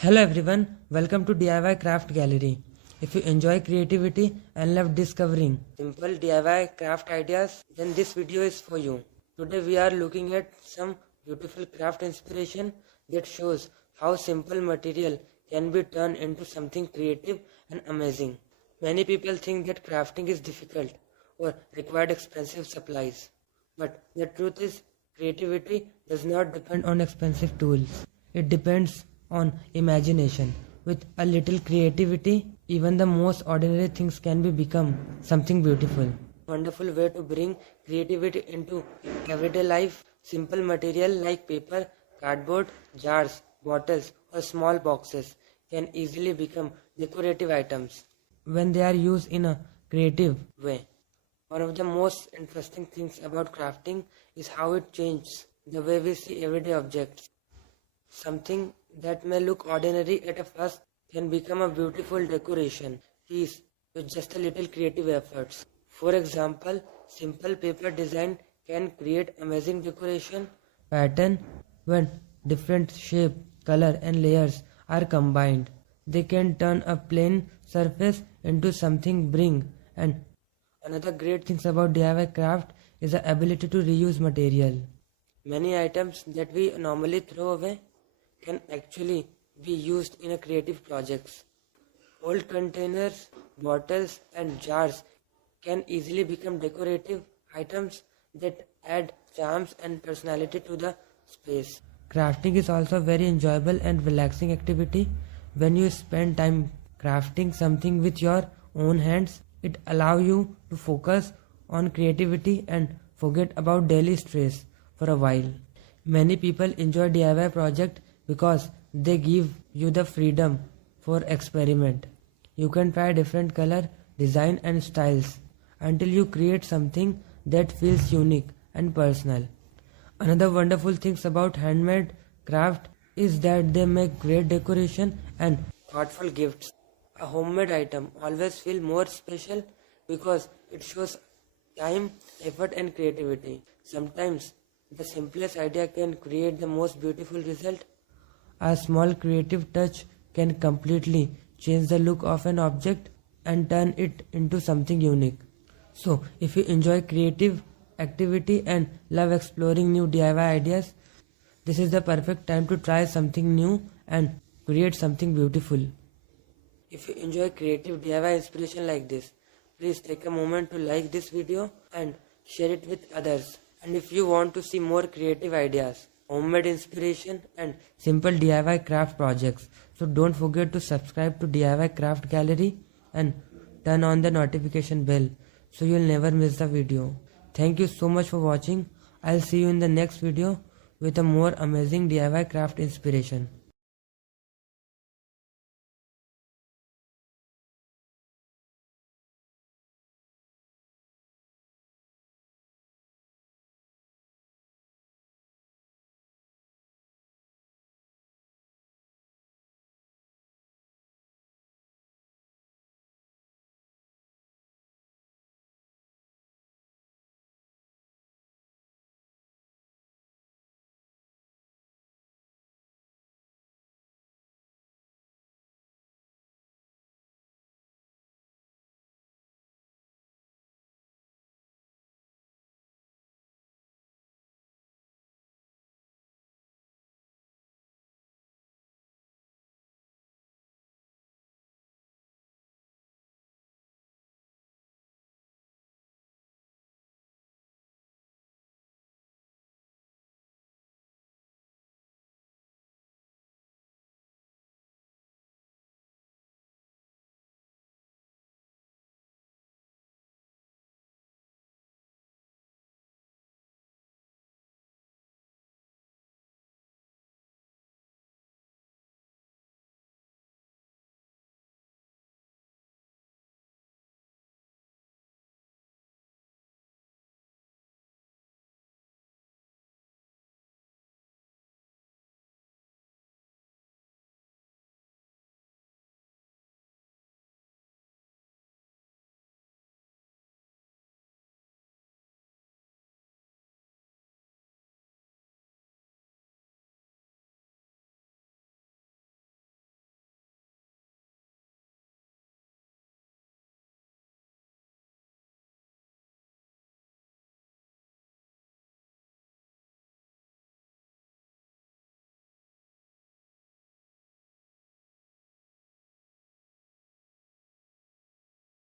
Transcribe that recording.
Hello everyone, welcome to DIY Craft Gallery. If you enjoy creativity and love discovering simple DIY craft ideas, then this video is for you. Today we are looking at some beautiful craft inspiration that shows how simple material can be turned into something creative and amazing. Many people think that crafting is difficult or required expensive supplies. But the truth is, creativity does not depend on expensive tools. It depends on imagination. With a little creativity, even the most ordinary things can become something beautiful. Wonderful way to bring creativity into everyday life. Simple material like paper, cardboard, jars, bottles, or small boxes can easily become decorative items when they are used in a creative way. One of the most interesting things about crafting is how it changes the way we see everyday objects. Something that may look ordinary at a first can become a beautiful decoration piece with just a little creative efforts. For example, simple paper design can create amazing decoration pattern when different shape, color and layers are combined. They can turn a plain surface into something bring. And another great thing about DIY craft is the ability to reuse material. Many items that we normally throw away can actually be used in a creative projects. Old containers, bottles and jars can easily become decorative items that add charms and personality to the space. Crafting is also a very enjoyable and relaxing activity. When you spend time crafting something with your own hands, it allows you to focus on creativity and forget about daily stress for a while. Many people enjoy DIY projects because they give you the freedom for experiment. You can try different color, design and styles until you create something that feels unique and personal. Another wonderful thing about handmade craft is that they make great decoration and thoughtful gifts. A homemade item always feels more special because it shows time, effort and creativity. Sometimes the simplest idea can create the most beautiful result. A small creative touch can completely change the look of an object and turn it into something unique. So, if you enjoy creative activity and love exploring new DIY ideas, this is the perfect time to try something new and create something beautiful. If you enjoy creative DIY inspiration like this, please take a moment to like this video and share it with others. And if you want to see more creative ideas, homemade inspiration and simple DIY craft projects, so don't forget to subscribe to DIY Craft Gallery and turn on the notification bell so you'll never miss the video. Thank you so much for watching. I'll see you in the next video with a more amazing DIY craft inspiration.